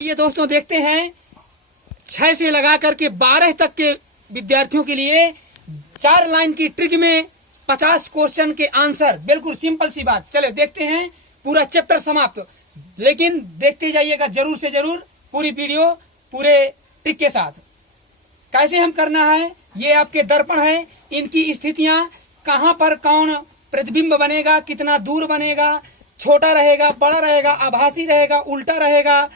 ये दोस्तों देखते हैं 6 से लगा करके 12 तक के विद्यार्थियों के लिए 4 लाइन की ट्रिक में 50 क्वेश्चन के आंसर। बिल्कुल सिंपल सी बात। चलो देखते हैं, पूरा चैप्टर समाप्त, लेकिन देखते जाइएगा जरूर से जरूर पूरी वीडियो पूरे ट्रिक के साथ। कैसे हम करना है, ये आपके दर्पण है, इनकी स्थितियां कहां पर कौन प्रतिबिंब बनेगा, कितना दूर बनेगा, छोटा रहेगा, बड़ा रहेगा, आभासी रहेगा, उल्टा रहेगा,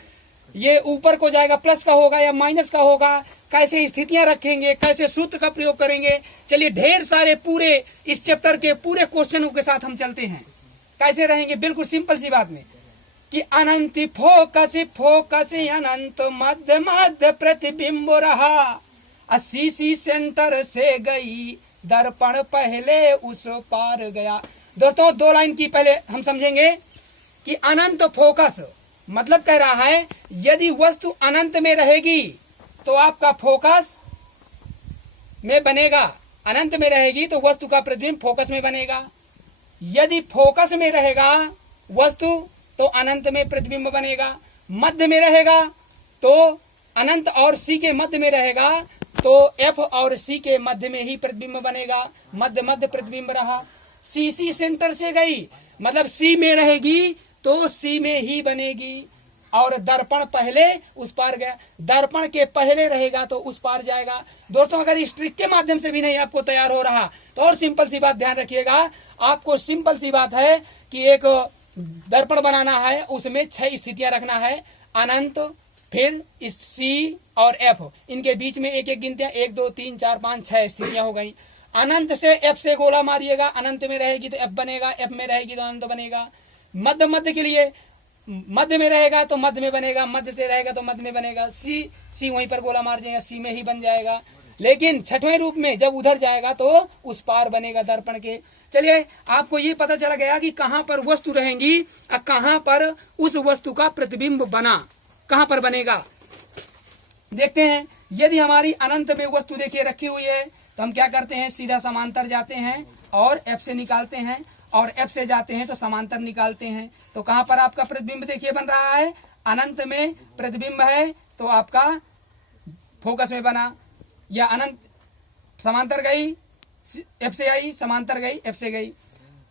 ये ऊपर को जाएगा, प्लस का होगा या माइनस का होगा, कैसे स्थितियां रखेंगे, कैसे सूत्र का प्रयोग करेंगे। चलिए ढेर सारे पूरे इस चैप्टर के पूरे क्वेश्चनों के साथ हम चलते हैं। कैसे रहेंगे, बिल्कुल सिंपल सी बात में कि अनंत फोकस फोकस अनंत मध्य मध्य प्रतिबिंब रहा, सी सेंटर से गई दर्पण पहले उस पार गया। दोस्तों 2 लाइन की पहले हम समझेंगे कि अनंत फोकस मतलब कह रहा है यदि वस्तु अनंत में रहेगी तो आपका फोकस में बनेगा, अनंत में रहेगी तो वस्तु का प्रतिबिंब फोकस में बनेगा। यदि फोकस में रहेगा वस्तु तो अनंत में प्रतिबिंब बनेगा। मध्य में रहेगा तो अनंत और सी के मध्य में रहेगा तो एफ और सी के मध्य में ही प्रतिबिंब बनेगा। मध्य मध्य प्रतिबिंब रहा। सी सेंटर से गई मतलब सी में रहेगी तो सी में ही बनेगी, और दर्पण पहले उस पार गया। दर्पण के पहले रहेगा तो उस पार जाएगा। दोस्तों अगर इस ट्रिक के माध्यम से भी नहीं आपको तैयार हो रहा तो और सिंपल सी बात ध्यान रखिएगा। आपको सिंपल सी बात है कि एक दर्पण बनाना है, उसमें 6 स्थितियां रखना है। अनंत, फिर इस सी और एफ, इनके बीच में एक एक गिनतियां, 1 2 3 4 5 6 स्थितियां हो गई। अनंत से एफ से गोला मारिएगा, अनंत में रहेगी तो एफ बनेगा, एफ में रहेगी तो अनंत बनेगा। मध्य मध्य के लिए मध्य में रहेगा तो मध्य में बनेगा, मध्य से रहेगा तो मध्य में बनेगा। सी वहीं पर गोला मार जाएगा, सी में ही बन जाएगा। लेकिन छठवें रूप में जब उधर जाएगा तो उस पार बनेगा दर्पण के। चलिए आपको ये पता चला गया कि कहां पर वस्तु रहेंगी और कहां पर उस वस्तु का प्रतिबिंब बना, कहां पर बनेगा। देखते हैं, यदि हमारी अनंत में वस्तु देखिए रखी हुई है तो हम क्या करते हैं, सीधा समांतर जाते हैं और एफ से निकालते हैं, और एफ से जाते हैं तो समांतर निकालते हैं। तो कहां पर आपका प्रतिबिंब देखिए बन रहा है, अनंत में प्रतिबिंब है तो आपका फोकस में बना। या अनंत समांतर गई, एफ से आई, समांतर गई, एफ से गई।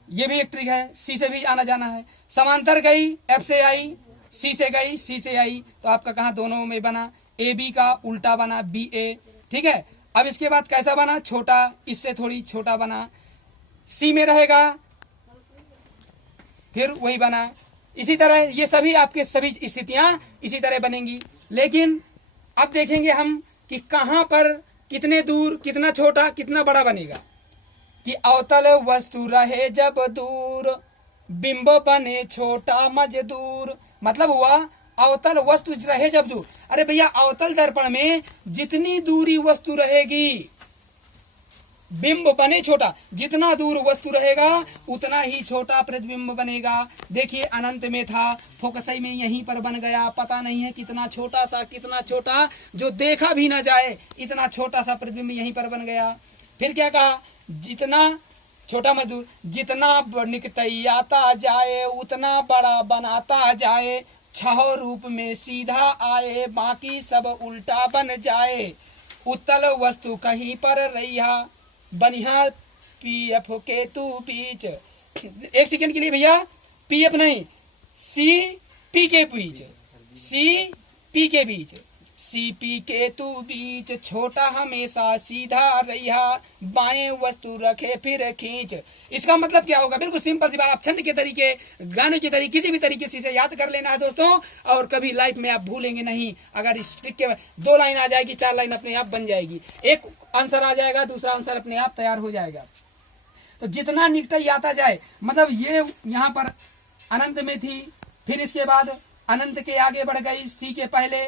ये भी एक ट्रिक है, सी से भी आना जाना है। समांतर गई, एफ से आई, सी से गई, सी से आई, तो आपका कहा दोनों में बना। ए बी का उल्टा बना, बी ए। ठीक है, अब इसके बाद कैसा बना, छोटा, इससे थोड़ी छोटा बना। सी में रहेगा फिर वही बना। इसी तरह ये सभी आपके सभी स्थितियां इसी तरह बनेंगी। लेकिन अब देखेंगे हम कि कहां पर कितने दूर, कितना छोटा, कितना बड़ा बनेगा। कि अवतल वस्तु रहे जब दूर, बिंब बने छोटा मजदूर। मतलब हुआ अवतल वस्तु रहे जब दूर। अरे भैया अवतल दर्पण में जितनी दूरी वस्तु रहेगी बिंब बने छोटा, जितना दूर वस्तु रहेगा उतना ही छोटा प्रतिबिंब बनेगा। देखिए अनंत में था, फोकसई में यहीं पर बन गया, पता नहीं है कितना छोटा जो देखा भी ना जाए, इतना छोटा सा प्रतिबिंब यहीं पर बन गया। फिर क्या कहा, जितना छोटा मजदूर, जितना निकटई आता जाए उतना बड़ा बनाता जाए, 6 रूप में सीधा आए बाकी सब उल्टा बन जाए, उत्तल वस्तु कहीं पर रहिया बनिहा पी एफ के तू बीच। 1 सेकंड के लिए भैया, पी एफ नहीं, सी पी के बीच, सी पी के बीच, सी पी के तू बीच, छोटा हमेशा सीधा रहिया, बाएं वस्तु रखे फिर खींच। इसका मतलब क्या होगा, बिल्कुल सिंपल सी बात। आप छंद के तरीके, गाने के तरीके, किसी भी तरीके से इसे याद कर लेना है दोस्तों, और कभी लाइफ में आप भूलेंगे नहीं। अगर इस ट्रिक के 2 लाइन आ जाएगी, 4 लाइन अपने आप बन जाएगी, एक आंसर आ जाएगा, दूसरा आंसर अपने आप तैयार हो जाएगा। तो जितना निकटई आता जाए, मतलब ये यहाँ पर अनंत में थी, फिर इसके बाद अनंत के आगे बढ़ गई सी के पहले,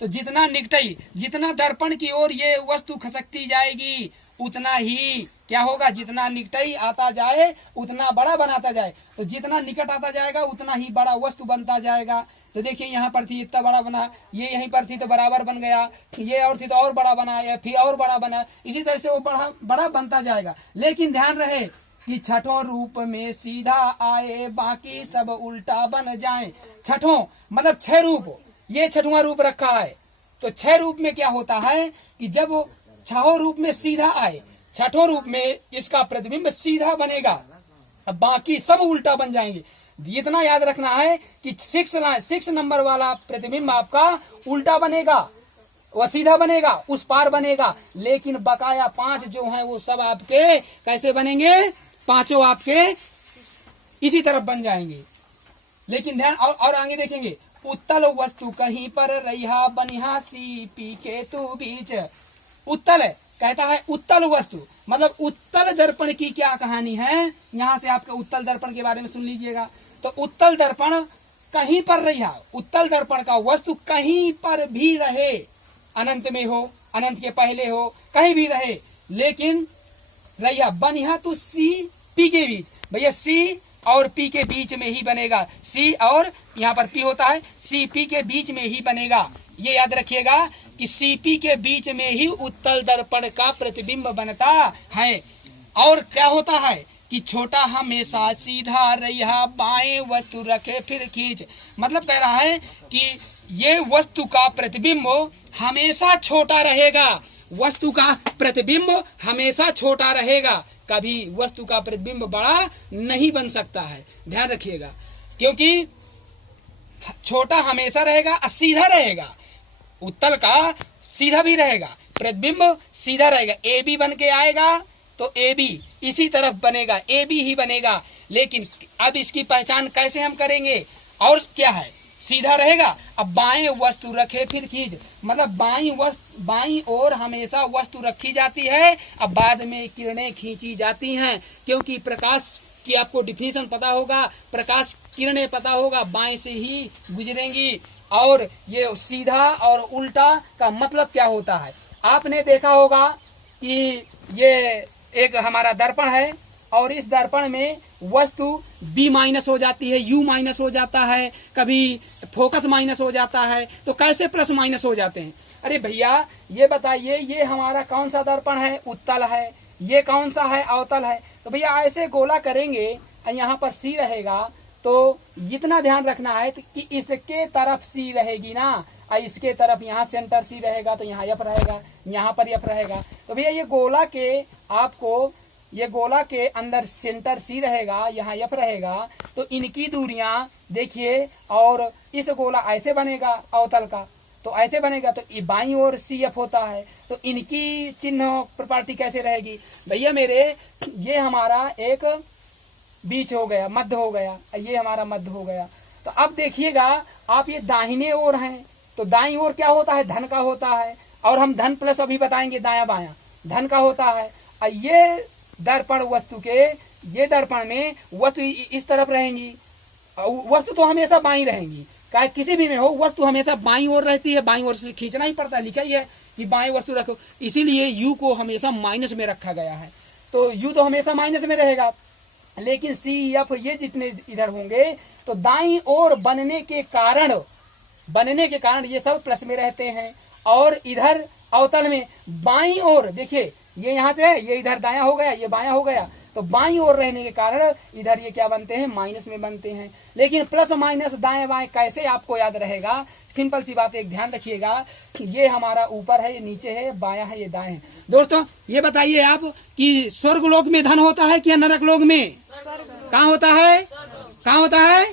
तो जितना निकटई, जितना दर्पण की ओर ये वस्तु खसकती जाएगी उतना ही क्या होगा, जितना निकटई आता जाए उतना बड़ा बनाता जाए। तो जितना निकट आता जाएगा उतना ही बड़ा वस्तु बनता जाएगा। तो देखिए यहाँ पर थी इतना बड़ा बना, ये यहीं पर थी तो बराबर बन गया, ये और थी तो और बड़ा बना, या फिर और बड़ा बना, इसी तरह से वो बड़ा बनता जाएगा। लेकिन ध्यान रहे कि छठों रूप में सीधा आए बाकी सब उल्टा बन जाए। छठों मतलब 6 रूप, ये छठवां रूप रखा है। तो 6 रूप में क्या होता है कि जब वो 6 रूप में सीधा आए, छठों रूप में इसका प्रतिबिंब सीधा बनेगा, अब बाकी सब उल्टा बन जाएंगे। इतना याद रखना है कि 6 नंबर वाला प्रतिबिंब आपका उल्टा बनेगा, वह सीधा बनेगा, उस पार बनेगा, लेकिन बकाया 5 जो हैं वो सब आपके कैसे बनेंगे, पांचों आपके इसी तरफ बन जाएंगे। लेकिन ध्यान और आगे देखेंगे, उत्तल वस्तु कहीं पर रहा बनिहा सी पी के तू बीच। उत्तल है, कहता है उत्तल वस्तु, मतलब उत्तल दर्पण की क्या कहानी है, यहां से आपके उत्तल दर्पण के बारे में सुन लीजिएगा। तो उत्तल दर्पण कहीं पर रहा, उत्तल दर्पण का वस्तु कहीं पर भी रहे, अनंत में हो, अनंत के पहले हो, कहीं भी रहे, लेकिन रहा बनिहा तो सी पी के बीच। भैया सी और पी के बीच में ही बनेगा, सी और यहाँ पर पी होता है, सी पी के बीच में ही बनेगा। ये याद रखिएगा कि सी पी के बीच में ही उत्तल दर्पण का प्रतिबिंब बनता है। और क्या होता है कि छोटा हमेशा सीधा रहा बाएं वस्तु रखे फिर खींच। मतलब कह रहा है कि ये वस्तु का प्रतिबिंब हमेशा छोटा रहेगा, वस्तु का प्रतिबिंब हमेशा छोटा रहेगा, कभी वस्तु का प्रतिबिंब बड़ा नहीं बन सकता है। ध्यान रखिएगा, क्योंकि छोटा हमेशा रहेगा और सीधा रहेगा, उत्तल का सीधा भी रहेगा, प्रतिबिंब सीधा रहेगा। ए बी बन के आएगा तो ए बी इसी तरफ बनेगा, ए बी ही बनेगा। लेकिन अब इसकी पहचान कैसे हम करेंगे, और क्या है, सीधा रहेगा। अब बाएं वस्तु रखे फिर खींच, मतलब बाईं ओर हमेशा वस्तु रखी जाती है, अब बाद में किरणें खींची जाती हैं, क्योंकि प्रकाश की आपको डिफिनेशन पता होगा, प्रकाश किरणें पता होगा, बाएं से ही गुजरेंगी। और ये सीधा और उल्टा का मतलब क्या होता है, आपने देखा होगा कि ये एक हमारा दर्पण है और इस दर्पण में वस्तु B माइनस हो जाती है, U माइनस हो जाता है, कभी फोकस माइनस हो जाता है, तो कैसे प्लस माइनस हो जाते हैं। अरे भैया ये बताइए, ये हमारा कौन सा दर्पण है, उत्तल है, ये कौन सा है, अवतल है। तो भैया ऐसे गोला करेंगे, यहाँ पर C रहेगा, तो इतना ध्यान रखना है कि इसके तरफ C रहेगी ना, और इसके तरफ यहाँ सेंटर C रहेगा, तो यहाँ F रहेगा, यहाँ पर F रहेगा। तो भैया ये गोला के आपको, ये गोला के अंदर सेंटर C रहेगा, यहाँ F रहेगा, तो इनकी दूरियां देखिए, और इस गोला ऐसे बनेगा अवतल का, तो ऐसे बनेगा, तो बाईं ओर CF होता है, तो इनकी चिन्ह प्रॉपर्टी कैसे रहेगी भैया मेरे, ये हमारा एक बीच हो गया, मध्य हो गया, ये हमारा मध्य हो गया। तो अब देखिएगा आप, ये दाहिने ओर हैं, तो दाईं ओर क्या होता है, धन का होता है, और हम धन प्लस अभी बताएंगे दाया बाया, धन का होता है। और ये दर्पण वस्तु के, ये दर्पण में वस्तु इस तरफ रहेंगी, वस्तु तो हमेशा बाईं रहेंगी, चाहे किसी भी में हो, वस्तु हमेशा बाईं ओर रहती है, बाईं ओर से खींचना ही पड़ता है, लिखा ही है कि बाईं वस्तु रखो, इसीलिए U को हमेशा माइनस में रखा गया है। तो U तो हमेशा माइनस में रहेगा, लेकिन CF ये जितने इधर होंगे, तो दाईं ओर बनने के कारण ये सब प्लस में रहते हैं, और इधर अवतल में बाईं ओर देखिए, ये यहाँ से है, ये इधर दायां हो गया, ये बायां हो गया, तो बाईं ओर रहने के कारण इधर ये क्या बनते हैं, माइनस में बनते हैं। लेकिन प्लस माइनस दाएं बाएं कैसे आपको याद रहेगा, सिंपल सी बात, एक ध्यान रखिएगा, ये हमारा ऊपर है, ये नीचे है, बायां है, ये दाएं है। दोस्तों ये बताइए आप कि स्वर्गलोक में धन होता है कि नरक लोक में, कहाँ होता है, कहाँ होता है,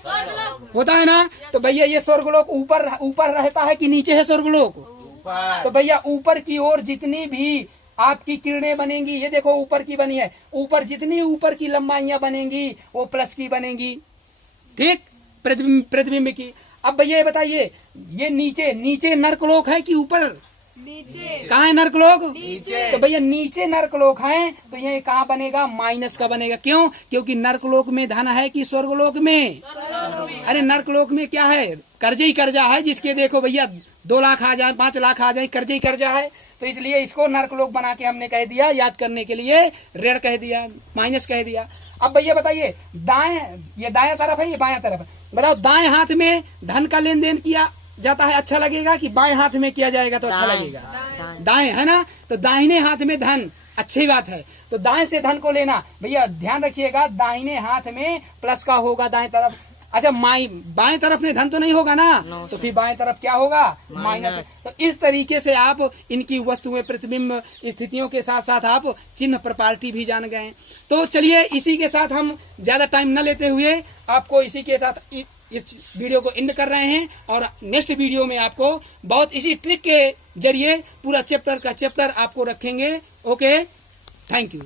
होता है ना। तो भैया ये स्वर्गलोक ऊपर रहता है कि नीचे है स्वर्गलोक, तो भैया ऊपर की ओर जितनी भी आपकी किरणें बनेंगी, ये देखो ऊपर की बनी है, ऊपर जितनी ऊपर की लंबाइयां बनेंगी वो प्लस की बनेंगी, ठीक, प्रतिबिंब की। अब भैया ये बताइए, ये नीचे नरकलोक है कि ऊपर, नीचे, कहाँ है नरकलोक, नीचे। तो भैया नीचे नरकलोक है, तो ये कहाँ बनेगा, माइनस का बनेगा। क्यों, क्योंकि नरकलोक में धन है कि स्वर्गलोक में, अरे नरकलोक में क्या है, कर्जे ही कर्जा है, जिसके देखो भैया 2 लाख आ जाए, 5 लाख आ जाए, कर्जे ही कर्जा है, तो इसलिए इसको नरकलोक बना के हमने कह दिया, याद करने के लिए ऋण कह दिया, माइनस कह दिया। अब भैया बताइए, ये दाएं तरफ है, ये बायां तरफ है, बताओ दाएं हाथ में धन का लेन देन किया जाता है, अच्छा लगेगा कि बाएं हाथ में किया जाएगा तो अच्छा लगेगा, दाएं है ना, तो दाहिने हाथ में धन, अच्छी बात है, तो दाएं से धन को लेना। भैया ध्यान रखिएगा, दाहिने हाथ में प्लस का होगा दाएं तरफ, अच्छा बाएं तरफ में धन तो नहीं होगा ना, तो फिर बाएं तरफ क्या होगा, माइनस। तो इस तरीके से आप इनकी वस्तुएं प्रतिबिंब स्थितियों के साथ साथ आप चिन्ह प्रॉपर्टी भी जान गए। तो चलिए इसी के साथ हम ज्यादा टाइम न लेते हुए आपको इसी के साथ इस वीडियो को एंड कर रहे हैं, और नेक्स्ट वीडियो में आपको बहुत इसी ट्रिक के जरिए पूरा चैप्टर का चैप्टर आपको रखेंगे। Okay, thank you.